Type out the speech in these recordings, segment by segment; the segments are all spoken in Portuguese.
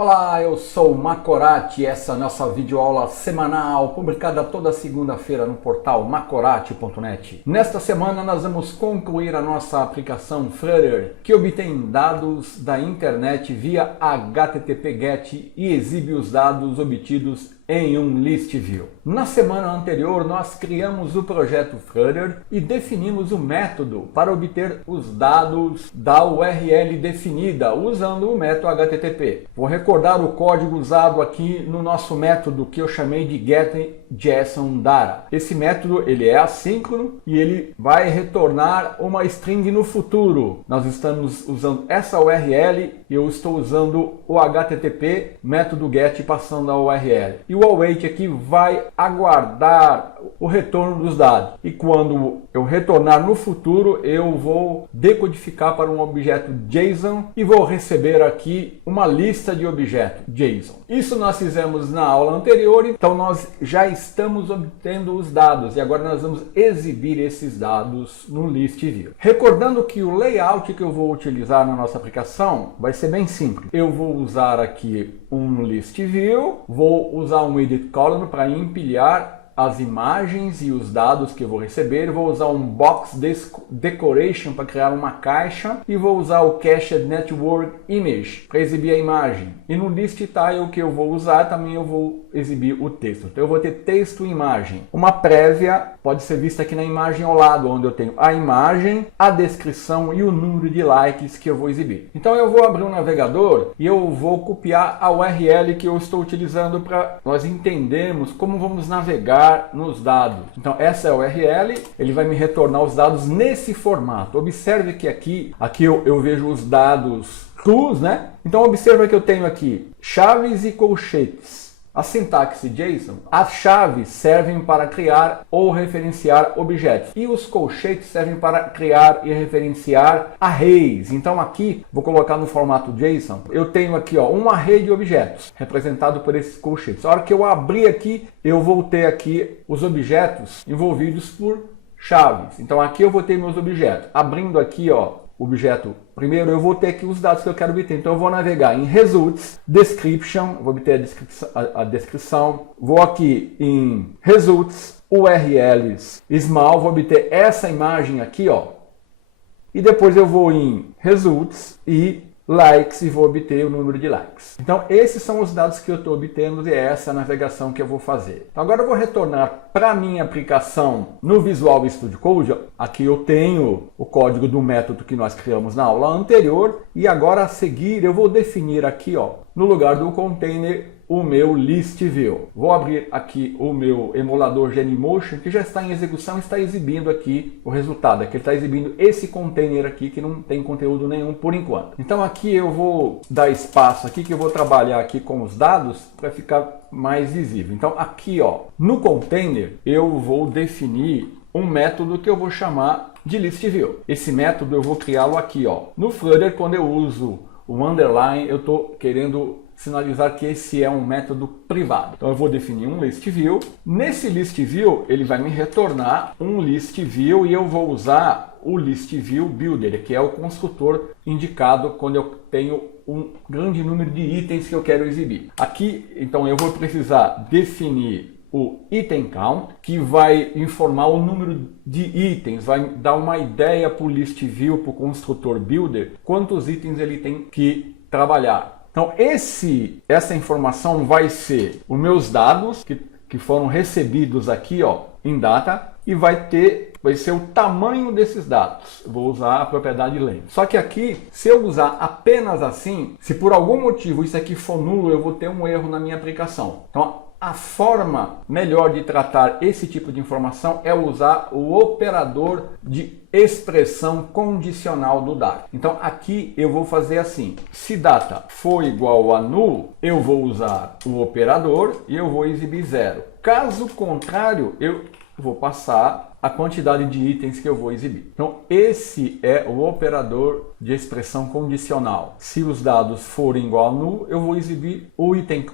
Olá, eu sou o Macorati, essa é a nossa videoaula semanal, publicada toda segunda-feira no portal macorati.net. Nesta semana nós vamos concluir a nossa aplicação Flutter, que obtém dados da internet via HTTP GET e exibe os dados obtidos em um list view. Na semana anterior nós criamos o projeto Flutter e definimos o método para obter os dados da URL definida usando o método HTTP. Vou recordar o código usado aqui no nosso método que eu chamei de getJSONData. Esse método ele é assíncrono e ele vai retornar uma string no futuro. Nós estamos usando essa URL e eu estou usando o HTTP método get passando a URL. E o await aqui vai aguardar o retorno dos dados. E quando eu retornar no futuro, eu vou decodificar para um objeto JSON e vou receber aqui uma lista de objetos JSON. Isso nós fizemos na aula anterior, então nós já estamos obtendo os dados e agora nós vamos exibir esses dados no list view. Recordando que o layout que eu vou utilizar na nossa aplicação vai ser bem simples. Eu vou usar aqui um list view, vou usar um edit column para empilhar as imagens e os dados que eu vou receber, vou usar um box decoration para criar uma caixa e vou usar o cached network image para exibir a imagem. E no list tile que eu vou usar também eu vou exibir o texto. Então eu vou ter texto e imagem. Uma prévia pode ser vista aqui na imagem ao lado, onde eu tenho a imagem, a descrição e o número de likes que eu vou exibir. Então eu vou abrir um navegador e eu vou copiar a URL que eu estou utilizando para nós entendermos como vamos navegar nos dados. Então essa é a URL, ele vai me retornar os dados nesse formato. Observe que aqui eu vejo os dados crus, né? Então observa que eu tenho aqui chaves e colchetes. A sintaxe JSON, as chaves servem para criar ou referenciar objetos e os colchetes servem para criar e referenciar arrays. Então aqui, vou colocar no formato JSON, eu tenho aqui um array de objetos representado por esses colchetes. A hora que eu abrir aqui, eu vou ter aqui os objetos envolvidos por chaves. Então aqui eu vou ter meus objetos. Abrindo aqui, objeto, primeiro eu vou ter aqui os dados que eu quero obter. Então eu vou navegar em Results, Description, vou obter a descrição. Vou aqui em Results, URLs, Small, vou obter essa imagem aqui, E depois eu vou em Results e Likes e vou obter o número de likes. Então esses são os dados que eu estou obtendo e é essa a navegação que eu vou fazer. Então, agora eu vou retornar para a minha aplicação no Visual Studio Code. Aqui eu tenho o código do método que nós criamos na aula anterior e agora a seguir eu vou definir aqui no lugar do container o meu list view. Vou abrir aqui o meu emulador Genymotion que já está em execução e está exibindo aqui o resultado. Aqui ele está exibindo esse container aqui que não tem conteúdo nenhum por enquanto. Então aqui eu vou dar espaço aqui que eu vou trabalhar aqui com os dados para ficar mais visível. Então aqui no container eu vou definir um método que eu vou chamar de list view. Esse método eu vou criá-lo aqui no Flutter. Quando eu uso o underline eu estou querendo sinalizar que esse é um método privado. Então eu vou definir um list view. Nesse list view ele vai me retornar um list view e eu vou usar o list view builder, que é o construtor indicado quando eu tenho um grande número de itens que eu quero exibir. Aqui então eu vou precisar definir o item count, que vai informar o número de itens, vai dar uma ideia para o list view, para o construtor builder, quantos itens ele tem que trabalhar. Então essa informação vai ser os meus dados que foram recebidos aqui em data e vai ser o tamanho desses dados. Eu vou usar a propriedade length. Só que aqui, se eu usar apenas assim, se por algum motivo isso aqui for nulo, eu vou ter um erro na minha aplicação. Então a forma melhor de tratar esse tipo de informação é usar o operador de expressão condicional do data. Então aqui eu vou fazer assim: se data for igual a null, eu vou usar o operador e eu vou exibir 0. Caso contrário, eu vou passar a quantidade de itens que eu vou exibir. Então esse é o operador de expressão condicional. Se os dados forem igual a null, eu vou exibir o item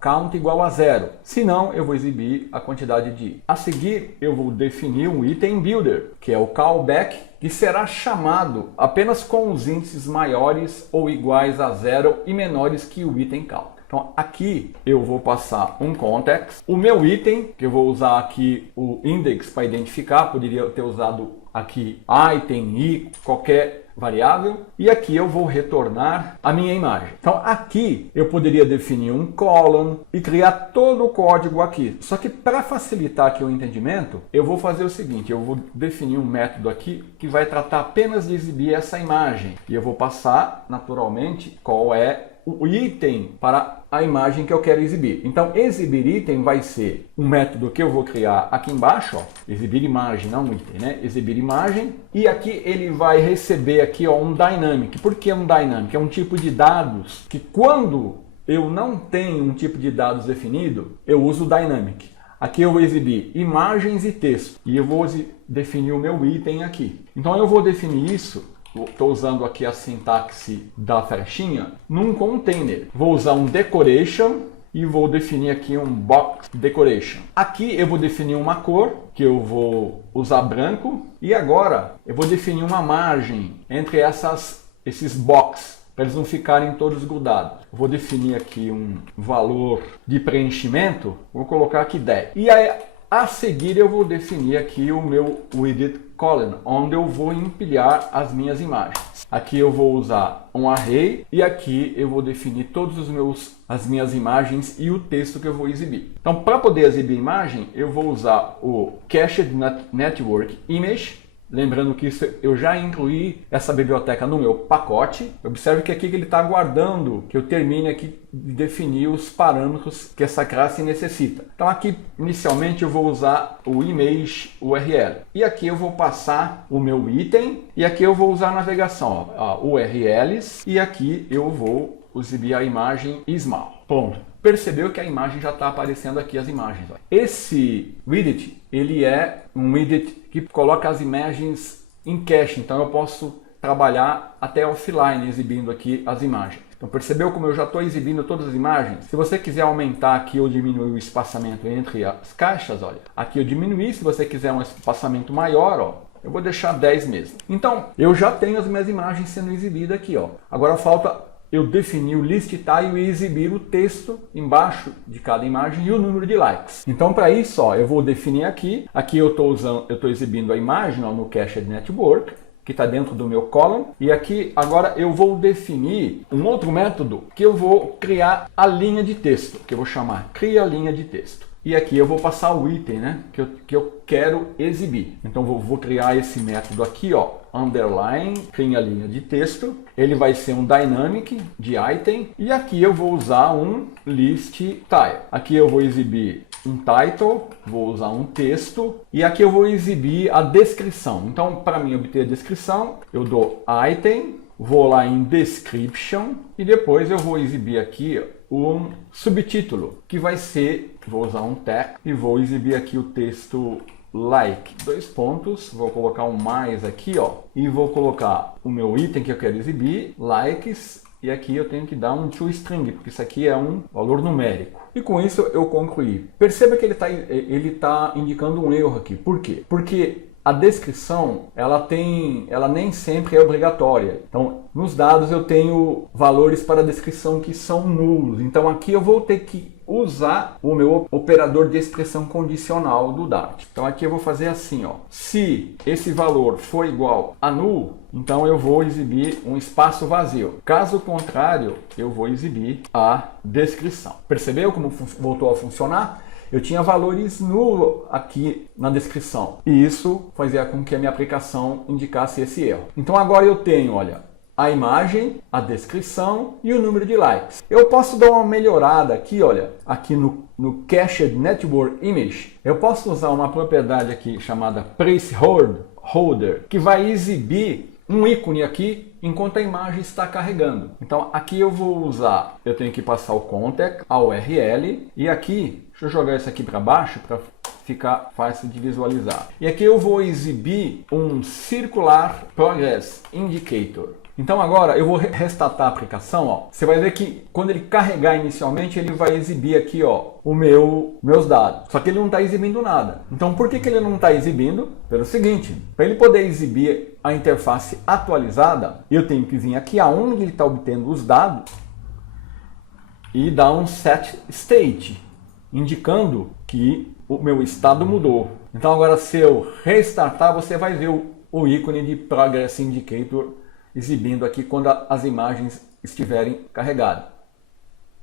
count igual a 0. Se não, eu vou exibir a quantidade de itens. A seguir, eu vou definir um item builder, que é o callback, que será chamado apenas com os índices maiores ou iguais a 0 e menores que o item count. Então aqui eu vou passar um context, o meu item, que eu vou usar aqui o index para identificar, poderia ter usado aqui item, i, qualquer variável, e aqui eu vou retornar a minha imagem. Então aqui eu poderia definir um column e criar todo o código aqui. Só que para facilitar aqui o entendimento, eu vou fazer o seguinte, eu vou definir um método aqui que vai tratar apenas de exibir essa imagem. E eu vou passar naturalmente qual é o item para a imagem que eu quero exibir. Então, exibir item vai ser um método que eu vou criar aqui embaixo, ó, exibir imagem, não um item, né? Exibir imagem, e aqui ele vai receber aqui, ó, um dynamic. Por que um dynamic? É um tipo de dados que quando eu não tenho um tipo de dados definido, eu uso o dynamic. Aqui eu vou exibir imagens e texto, e eu vou definir o meu item aqui. Então, eu vou definir isso. Estou usando aqui a sintaxe da flechinha num container. Vou usar um decoration e vou definir aqui um box decoration. Aqui eu vou definir uma cor, que eu vou usar branco. E agora eu vou definir uma margem entre esses box, para eles não ficarem todos grudados. Vou definir aqui um valor de preenchimento, vou colocar aqui 10. E aí, a seguir eu vou definir aqui o meu widget column, onde eu vou empilhar as minhas imagens. Aqui eu vou usar um array e aqui eu vou definir todos as minhas imagens e o texto que eu vou exibir. Então, para poder exibir imagem, eu vou usar o Cached Network Image. Lembrando que eu já incluí essa biblioteca no meu pacote. Observe que aqui ele está aguardando que eu termine aqui de definir os parâmetros que essa classe necessita. Então aqui, inicialmente, eu vou usar o image URL. E aqui eu vou passar o meu item. E aqui eu vou usar a navegação, ó, URLs. E aqui eu vou exibir a imagem small. Ponto. Percebeu que a imagem já está aparecendo aqui, as imagens. Ó. Esse widget, ele é um widget que coloca as imagens em cache. Então eu posso trabalhar até offline exibindo aqui as imagens. Então percebeu como eu já estou exibindo todas as imagens? Se você quiser aumentar aqui ou diminuir o espaçamento entre as caixas, olha, aqui eu diminuí. Se você quiser um espaçamento maior, ó, eu vou deixar 10 mesmo. Então eu já tenho as minhas imagens sendo exibidas aqui, ó. Agora falta eu definir o list tile e exibir o texto embaixo de cada imagem e o número de likes. Então, para isso, ó, eu vou definir aqui. Aqui eu estou exibindo a imagem, ó, no Cached Network, que está dentro do meu column. E aqui, agora, eu vou definir um outro método que eu vou criar a linha de texto, que eu vou chamar cria linha de texto. E aqui eu vou passar o item, né, que eu quero exibir. Então vou criar esse método aqui, ó, underline, cria linha de texto. Ele vai ser um dynamic de item. E aqui eu vou usar um list tile. Aqui eu vou exibir um title, vou usar um texto. E aqui eu vou exibir a descrição. Então, para mim obter a descrição, eu dou item, vou lá em description. E depois eu vou exibir aqui, ó, um subtítulo, que vai ser, vou usar um tag e vou exibir aqui o texto like, 2 pontos, vou colocar um mais aqui, ó, e vou colocar o meu item que eu quero exibir, likes, e aqui eu tenho que dar um toString, porque isso aqui é um valor numérico. E com isso eu concluí. Perceba que ele tá indicando um erro aqui. Por quê? Porque a descrição, ela nem sempre é obrigatória. Então, nos dados eu tenho valores para descrição que são nulos. Então, aqui eu vou ter que usar o meu operador de expressão condicional do Dart. Então, aqui eu vou fazer assim, ó. Se esse valor for igual a null, então eu vou exibir um espaço vazio. Caso contrário, eu vou exibir a descrição. Percebeu como voltou a funcionar? Eu tinha valores null aqui na descrição. E isso fazia com que a minha aplicação indicasse esse erro. Então agora eu tenho, olha, a imagem, a descrição e o número de likes. Eu posso dar uma melhorada aqui, olha, aqui no Cached Network Image. Eu posso usar uma propriedade aqui chamada placeholder, que vai exibir um ícone aqui enquanto a imagem está carregando. Então aqui eu vou usar, eu tenho que passar o context, a URL, e aqui, deixa eu jogar isso aqui para baixo para ficar fácil de visualizar. E aqui eu vou exibir um circular progress indicator. Então agora eu vou restartar a aplicação, ó. Você vai ver que quando ele carregar inicialmente, ele vai exibir aqui, ó, meus dados. Só que ele não está exibindo nada. Então por que ele não está exibindo? Pelo seguinte, para ele poder exibir a interface atualizada, eu tenho que vir aqui aonde ele está obtendo os dados e dar um set state, indicando que o meu estado mudou. Então agora se eu restartar, você vai ver o ícone de Progress Indicator exibindo aqui quando as imagens estiverem carregadas.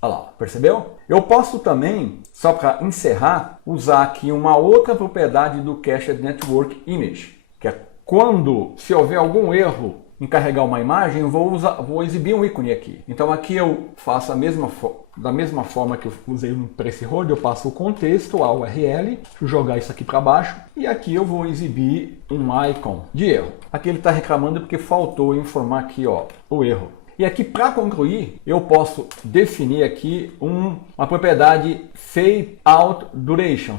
Olha lá, percebeu? Eu posso também, só para encerrar, usar aqui uma outra propriedade do Cached Network Image, que é quando, se houver algum erro em carregar uma imagem, eu vou exibir um ícone aqui. Então aqui eu faço da mesma forma que eu usei no Press Hold, eu passo o contexto, a URL, deixa eu jogar isso aqui para baixo, e aqui eu vou exibir um icon de erro. Aqui ele está reclamando porque faltou informar aqui, ó, o erro. E aqui, para concluir, eu posso definir aqui uma propriedade Fade Out Duration,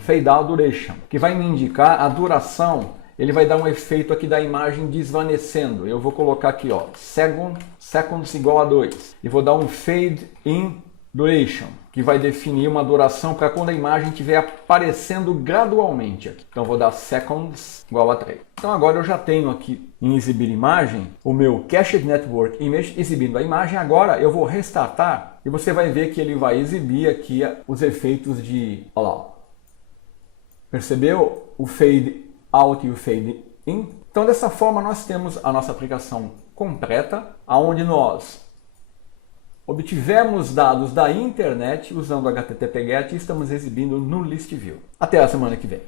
que vai me indicar a duração. Ele vai dar um efeito aqui da imagem desvanecendo. Eu vou colocar aqui, ó, seconds igual a 2. E vou dar um Fade In Duration, que vai definir uma duração para quando a imagem estiver aparecendo gradualmente aqui. Então vou dar seconds igual a 3. Então agora eu já tenho aqui em exibir imagem o meu Cached Network Image exibindo a imagem. Agora eu vou restartar e você vai ver que ele vai exibir aqui os efeitos de... Olha lá. Percebeu o Fade Out e o Fade In? Então dessa forma nós temos a nossa aplicação completa, onde nós obtivemos dados da internet usando o HTTP GET e estamos exibindo no ListView. Até a semana que vem.